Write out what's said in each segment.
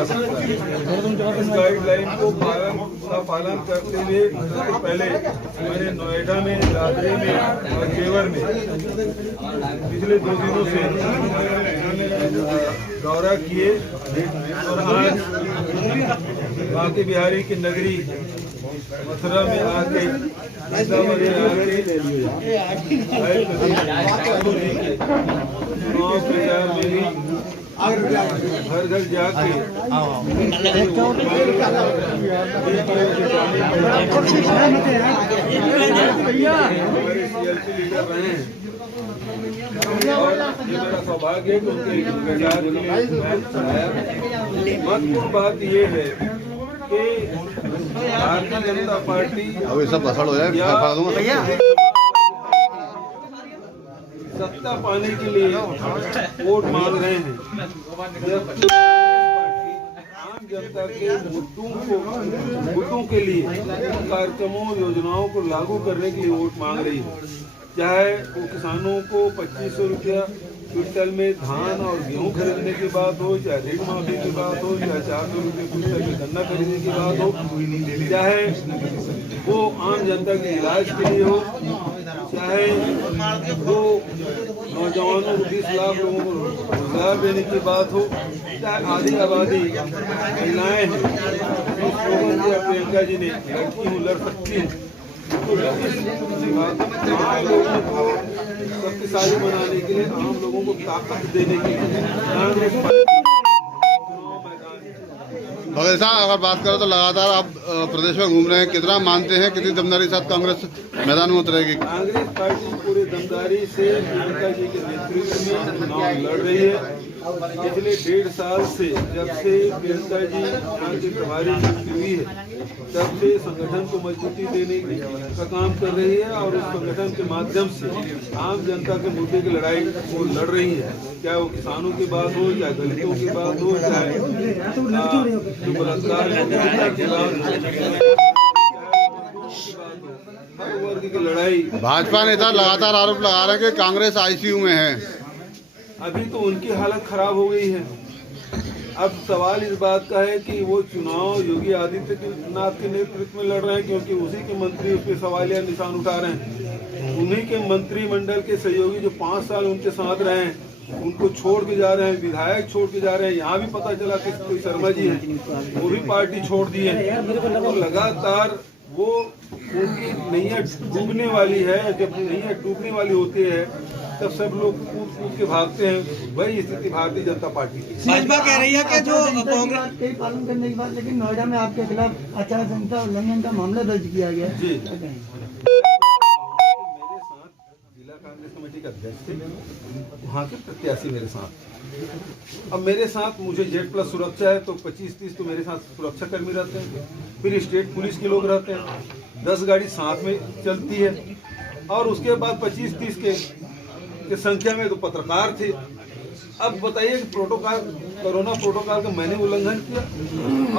इस गाइडलाइन को पालन करते हुए पहले मैंने नोएडा में, दादरे में और जेवर में पिछले 2 दिनों से दौरा किए और आज बांके बिहारी की नगरी मथुरा में आके चुनाव प्रचार में भी घर घर जाके लीडर रहे हैं और मेरा सौभाग्य है कि उनके प्रचार में महत्वपूर्ण बात ये है कि भारतीय जनता पार्टी सब बसड़ हो जाए सत्ता पाने के लिए वोट मांग रहे हैं, जबकि आम जनता के मुद्दों के लिए कार्यक्रमों योजनाओं को लागू करने के लिए वोट मांग रही है। चाहे वो किसानों को 2500 रुपया क्विंटल में धान और गेहूं खरीदने की बात हो, चाहे ऋण माफी की बात हो, चाहे 400 रुपये क्विंटल में गन्ना खरीदने की बात हो, चाहे वो आम जनता के इलाज के लिए हो, चाहे वो नौजवानों को 20 लाख लोगों को रोजगार देने की बात हो, चाहे आधी आबादी महिलाएं हैं, उस लोगों की प्रियंका जी ने लड़की हूँ लड़ सकती हूँ, तो आम लोगों को शक्तिशाली बनाने के लिए, आम लोगों को ताकत देने के लिए कांग्रेस बघेल साहब अगर बात करें तो लगातार आप प्रदेश में घूम रहे हैं, कितना मानते हैं कितनी दमदारी के साथ कांग्रेस मैदान में उतरेगी? कांग्रेस पार्टी पूरी दमदारी से प्रियंका जी के नेतृत्व में चुनाव लड़ रही है। पिछले 1.5 साल से जब से प्रियंका जी यहाँ की प्रभारी नियुक्ति हुई है, तब से संगठन को मजबूती देने का काम कर रही है और उस संगठन के माध्यम से आम जनता के मुद्दे की लड़ाई वो लड़ रही है। चाहे वो किसानों की बात हो, चाहे दलितों की बात हो, चाहे जो बलात्कार की बात हो, हर वर्ग की लड़ाई। भाजपा नेता लगातार आरोप लगा रहे हैं कि कांग्रेस आईसीयू में है। अभी तो उनकी हालत खराब हो गई है। अब सवाल इस बात का है कि वो चुनाव योगी आदित्यनाथ के नेतृत्व में लड़ रहे हैं, क्योंकि उसी के मंत्री उस पर सवालिया निशान उठा रहे हैं। उन्हीं के मंत्रिमंडल के सहयोगी जो 5 साल उनके साथ रहे हैं, उनको छोड़ के जा रहे हैं, विधायक छोड़ के जा रहे हैं। यहाँ भी पता चला कि कोई शर्मा जी है, वो भी पार्टी छोड़ दी है। तो लगातार वो उनकी नैया डूबने वाली है। जब नैया डूबने वाली होती है तब सब लोग कूद के भागते हैं। वही स्थिति भारतीय जनता पार्टी की। भाजपा कह रही है कि जो कांग्रेस के पालन करने के बाद, लेकिन नोएडा में आपके खिलाफ आचार संहिता उल्लंघन का मामला दर्ज किया गया जी। मेरे साथ जिला कांग्रेस कमेटी के अध्यक्ष थे, वहाँ के प्रत्याशी मेरे साथ। अब मेरे साथ मुझे Z+ सुरक्षा है, तो 25-30 तो मेरे साथ सुरक्षा कर्मी रहते हैं, फिर स्टेट पुलिस के लोग रहते हैं, 10 गाड़ी साथ में चलती है, और उसके बाद 25-30 के संख्या में तो पत्रकार थे। अब बताइए कि कोरोना प्रोटोकॉल का मैंने उल्लंघन किया,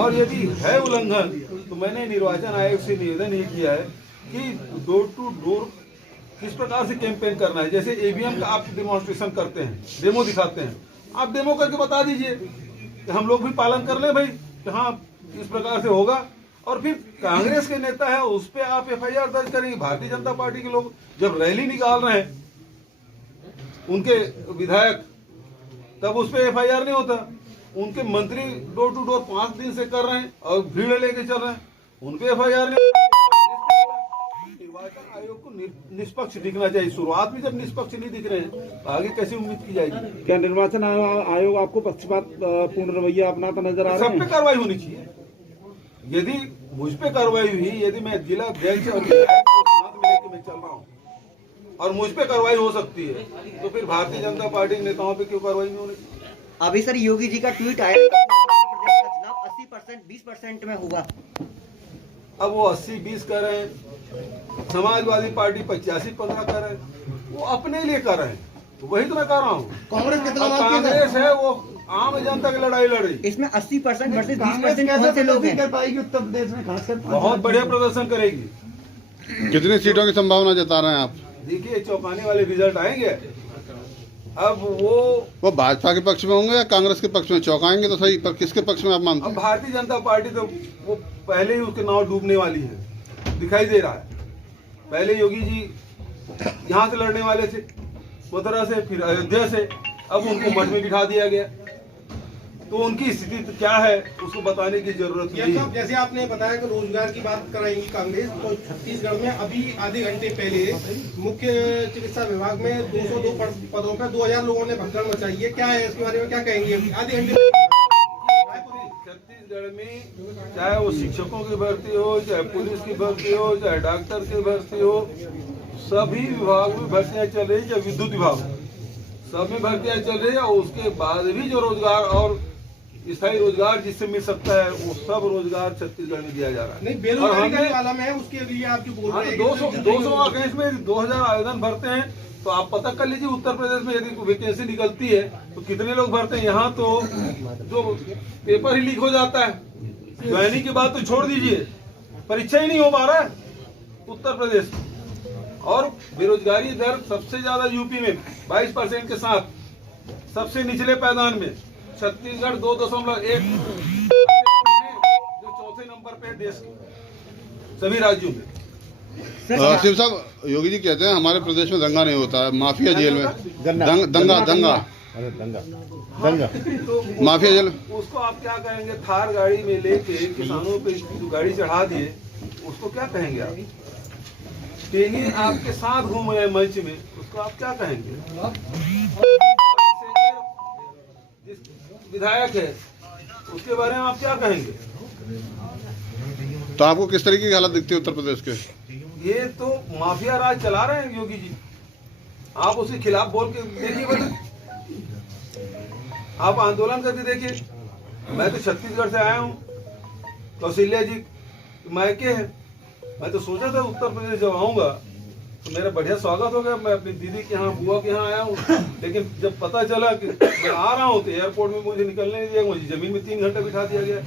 और यदि है उल्लंघन तो मैंने निर्वाचन आयोग से निवेदन ये किया है कि डोर टू डोर किस प्रकार से कैंपेन करना है। जैसे EVM का आप डेमोन्स्ट्रेशन करते हैं, डेमो दिखाते हैं, आप डेमो करके बता दीजिए कि हम लोग भी पालन कर ले भाई कि हाँ इस प्रकार से होगा। और फिर कांग्रेस के नेता है उस पर आप FIR दर्ज करेंगे। भारतीय जनता पार्टी के लोग जब रैली निकाल रहे हैं उनके विधायक, तब उस पर FIR नहीं होता। उनके मंत्री डोर टू डोर 5 दिन से कर रहे हैं और भीड़ लेके चल रहे हैं, उन पे FIR नहीं। निर्वाचन आयोग को निष्पक्ष दिखना चाहिए। शुरुआत में जब निष्पक्ष नहीं दिख रहे हैं तो आगे कैसे उम्मीद की जाएगी? क्या निर्वाचन आयोग आपको पक्षपात पूर्ण रवैया अपनाता नजर आ रहा है? सब पे कार्रवाई होनी चाहिए। यदि मुझ पे कार्रवाई हुई, यदि मैं जिला अध्यक्ष और विधायक को साथ में लेके मैं चल रहा हूँ और मुझ पे कार्रवाई हो सकती है, तो फिर भारतीय जनता पार्टी के नेताओं पे क्यों कार्रवाई नहीं हो रही? अभी सर योगी जी का ट्वीट आया, प्रदेश का चुनाव 80% 20% में होगा। अब वो 80-20 कर रहे हैं, समाजवादी पार्टी 85-15 कर रहे हैं, वो अपने लिए कर रहे हैं। वही तो मैं कर रहा हूँ। कांग्रेस है वो आम जनता की लड़ाई लड़ रही। इसमें 80% वर्सेस 20% कौन से लोग कर पाएगी उत्तर प्रदेश में, खासकर बहुत बढ़िया प्रदर्शन करेगी। कितनी सीटों की संभावना जता रहे हैं आप? देखिए चौंकाने वाले रिजल्ट आएंगे। अब वो भाजपा के पक्ष में होंगे या कांग्रेस के पक्ष में? चौंकाएंगे तो सही, पर किसके पक्ष में आप मानते अब हैं? भारतीय जनता पार्टी तो वो पहले ही उसके नाव डूबने वाली है, दिखाई दे रहा है। पहले योगी जी यहाँ से लड़ने वाले थे, मथुरा से, फिर अयोध्या से, अब उनको मठ में बिठा दिया गया। तो उनकी स्थिति तो क्या है उसको बताने की जरूरत नहीं है। जैसे आपने बताया कि रोजगार की बात कराएंगी कांग्रेस, तो छत्तीसगढ़ में अभी आधे घंटे पहले मुख्य चिकित्सा विभाग में 202 पदों पर 2000 लोगों ने भगदड़ मचाई है। क्या है इसके बारे में, क्या कहेंगे? आधे घंटे छत्तीसगढ़ में चाहे वो शिक्षकों की भर्ती हो, चाहे पुलिस की भर्ती हो, चाहे डॉक्टर की भर्ती हो, सभी विभाग में भर्तियां चल रही, चाहे विद्युत विभाग, सब में भर्तियां चल रही है। और उसके बाद भी जो रोजगार और स्थायी रोजगार जिससे मिल सकता है वो सब रोजगार छत्तीसगढ़ में दिया जा रहा है। नहीं, बेरोजगारी का वाला में है, उसके लिए आप जो बोल रहे हैं 200 अगेंस्ट में 2000 आवेदन भरते हैं। तो आप पता कर लीजिए उत्तर प्रदेश में यदि वैकेंसी निकलती है तो कितने लोग भरते हैं। यहाँ तो जो पेपर ही लीक हो जाता है, ज्वाइनिंग की बात तो छोड़ दीजिए, परीक्षा ही नहीं हो पा रहा है उत्तर प्रदेश में। और बेरोजगारी दर सबसे ज्यादा यूपी में 22% के साथ, सबसे निचले पायदान में छत्तीसगढ़ 2.1, जो चौथे नंबर पे है देश के सभी राज्यों में। शिव साहब, योगी जी कहते हैं हमारे प्रदेश में दंगा नहीं होता है, माफिया जेल में दंगा तो माफिया जेल। उसको आप क्या कहेंगे? थार गाड़ी में लेके किसानों पे जो गाड़ी चढ़ा दिए, उसको क्या कहेंगे आप? टेनी आपके साथ घूम रहे मंच में, उसको आप क्या कहेंगे? जिस विधायक है उसके बारे में आप क्या कहेंगे? तो आपको किस तरीके की हालत दिखती है उत्तर प्रदेश के? ये तो माफिया राज चला रहे हैं योगी जी। आप उसके खिलाफ बोल के देखिए, बेटा आप आंदोलन करके देखिए। मैं तो छत्तीसगढ़ से आया हूँ, कौशल्या जी मायके है। मैं तो सोचा था उत्तर प्रदेश जब आऊंगा तो मेरा बढ़िया स्वागत होगा। मैं अपनी दीदी के यहाँ, बुआ के यहाँ आया हूँ, लेकिन जब पता चला कि मैं आ रहा हूँ तो एयरपोर्ट में मुझे निकलने नहीं दिया, मुझे जमीन में 3 घंटा बिठा दिया गया।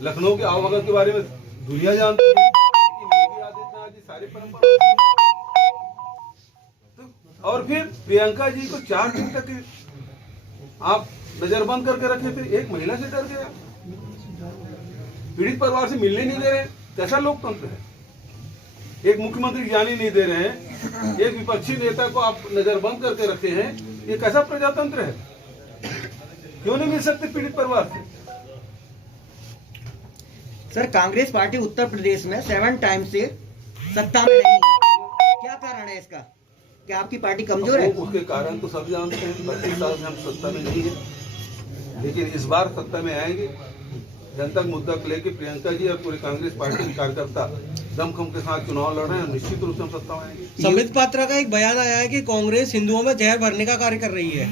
लखनऊ के आवभगत के बारे में दुनिया जानती है, योगी आदित्यनाथ जी सारी परंपरा। और फिर प्रियंका जी को 4 दिन तक आप नजरबंद करके रखे थे, एक महिला से डर गया, पीड़ित परिवार से मिलने नहीं दे रहे। कैसा लोकतंत्र है? एक मुख्यमंत्री जाने नहीं दे रहे हैं, एक विपक्षी नेता को आप नजरबंद करके रखे हैं। ये कैसा प्रजातंत्र है? क्यों नहीं मिल सकते पीड़ित परिवार से? सर, कांग्रेस पार्टी उत्तर प्रदेश में 7 टाइम से सत्ता में नहीं है, क्या कारण है इसका? क्या आपकी पार्टी कमजोर है? उसके कारण तो सब जानते हैं। 32 साल से हम सत्ता में नहीं है, लेकिन इस बार सत्ता में आएंगे। जनता का मुद्दा को लेकर प्रियंका जी और पूरे कांग्रेस पार्टी के कार्यकर्ता दमखम के साथ चुनाव लड़ रहे हैं। निश्चित रूप से हम सत्ता में आएंगे। संबित पात्रा का एक बयान आया है कि कांग्रेस हिंदुओं में जहर भरने का कार्य कर रही है।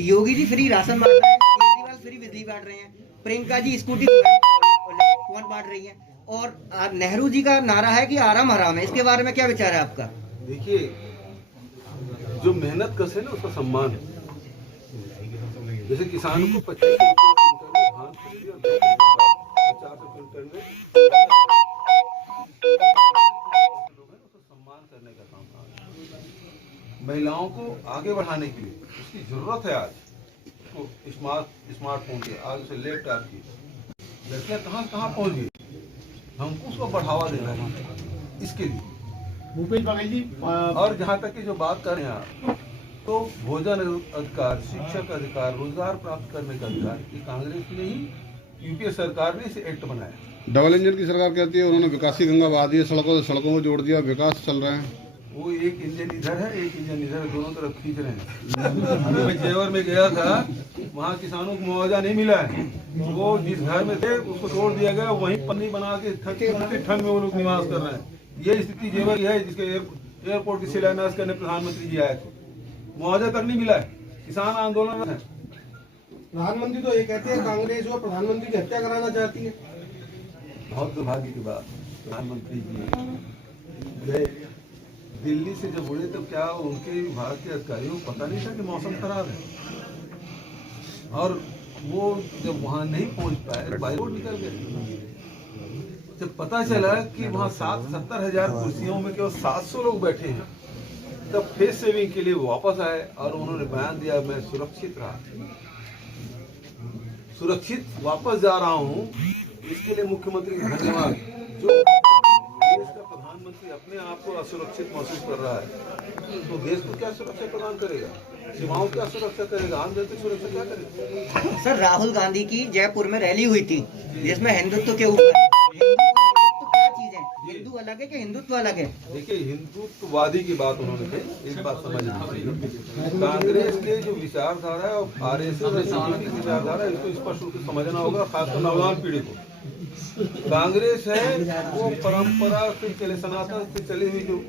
योगी जी फ्री राशन बांट रहे हैं, केजरीवाल फ्री बिजली बांट रहे हैं, प्रियंका जी स्कूटी फोन बांट रही है, और नेहरू जी का नारा है कि आराम हराम है। इसके बारे में क्या विचार है आपका? देखिए, जो मेहनत कसे ना उसका सम्मान है। जैसे किसानों को 25 क्विंटल में धान खरीदी और 50 क्विंटल में उसका सम्मान करने का काम। महिलाओं को आगे बढ़ाने के लिए उसकी जरूरत है। आज तो स्मार्टफोन की, आज उसे लैपटॉप की, लड़कियां कहाँ पहुंच गई, हमको उसको बढ़ावा देना है इसके लिए। भूपेश बघेल जी, और जहाँ तक की जो बात कर रहे हैं आप, तो भोजन अधिकार, शिक्षक अधिकार, रोजगार प्राप्त करने का अधिकार, ये कांग्रेस ने ही, यूपीए सरकार ने इसे एक्ट बनाया। डबल इंजन की सरकार कहती है उन्होंने विकासी गंगा बहा दी है, सड़कों से सड़कों को जोड़ दिया, विकास चल रहे हैं। वो एक इंजन इधर है, एक इंजन इधर है, दोनों तरफ खींच रहे हैं। मैं जेवर में गया था, वहाँ किसानों को मुआवजा नहीं मिला है। वो जिस घर में थे उसको तोड़ दिया गया, वहीं पन्नी बना के ठंड में वो लोग निवास कर रहे हैं। ये स्थिति जेवर की है, जिसके एयरपोर्ट की शिलान्यास करने प्रधानमंत्री जी आए थे। मुआवजा तक नहीं मिला है, किसान आंदोलन है। प्रधानमंत्री तो ये कहते हैं कांग्रेस और प्रधानमंत्री की हत्या कराना चाहती है। बहुत दुर्भाग्य की बात, प्रधानमंत्री जी गए दिल्ली से जब उड़े, तो क्या उनके विभाग के अधिकारियों को पता नहीं था कि मौसम खराब है? और वो जब वहां नहीं पहुंच पाए, बाई रोड निकल गए। जब पता चला कि वहाँ 70,000 कुर्सियों में केवल 700 लोग बैठे हैं, तब फेस सेविंग के लिए वो वापस आए और उन्होंने बयान दिया मैं सुरक्षित रहा, सुरक्षित वापस जा रहा हूँ। इसके लिए मुख्यमंत्री का धन्यवाद। जो देश का प्रधानमंत्री अपने आप को असुरक्षित महसूस कर रहा है तो देश को क्या सुरक्षा प्रदान करेगा, सीमाओं क्या सुरक्षा करेगा, आम जनता की सुरक्षा क्या करेगा। सर राहुल गांधी की जयपुर में रैली हुई थी जिसमें हिंदुत्व के ऊपर हिंदुत्व क्या चीज है, हिंदू अलग है कि हिंदुत्व अलग है? देखिए, हिंदुत्ववादी की बात उन्होंने कही, एक बात समझना चाहिए। कांग्रेस के जो विचारधारा है और आरएसएस और बीजेपी की विचारधारा है, इसको स्पष्ट रूप से समझना होगा, खासकर नौजवान पीढ़ी को। कांग्रेस है वो परंपरा से चले, सनातन से चली हुई जो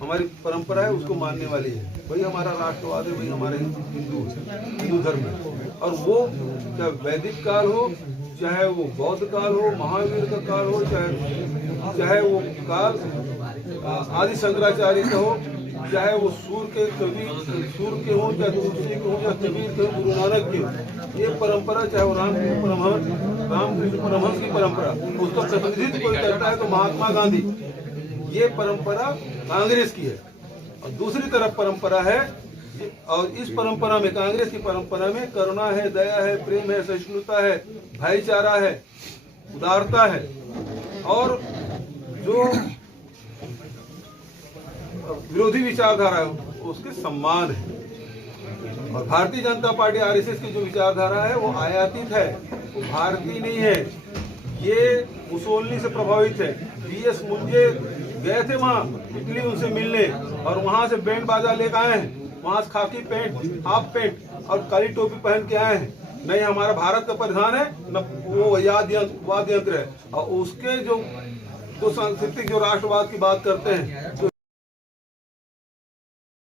हमारी परंपरा है उसको मानने वाली है, वही हमारा राष्ट्रवाद है, वही हमारे हिंदू धर्म है। और वो चाहे वैदिक काल हो, चाहे वो बौद्ध काल हो, महावीर का काल हो, चाहे वो काल आदि शंकराचार्य का हो, चाहे वो सूर के हो, चाहे तुलसी के हो, चाहे कबीर के हो, गुरु नानक के हो, ये परंपरा, चाहे वो रामकृष्ण परमहंस की परंपरा, उसका प्रतिनिधित्व कोई करता है तो महात्मा गांधी, ये परंपरा कांग्रेस की है। और दूसरी तरफ परंपरा है, और इस परंपरा में, कांग्रेस की परंपरा में करुणा है, दया है, प्रेम है, सहिष्णुता है, भाईचारा है, उदारता है, और जो विरोधी विचारधारा है उसके सम्मान है। और भारतीय जनता पार्टी आरएसएस की जो विचारधारा है वो आयातित है, वो भारतीय नहीं है, ये मुसोलिनी से प्रभावित है। बीएस मुंजे गए थे वहाँ इटली उनसे मिलने, और वहां से बैंड बाजा लेकर आए हैं, वहां से खाकी पैंट, हाफ पैंट और काली टोपी पहन के आए हैं। नहीं हमारा भारत का परिधान है, न वो वाद्य यंत्र है। और उसके जो सांस्कृतिक जो राष्ट्रवाद की बात करते हैं, जो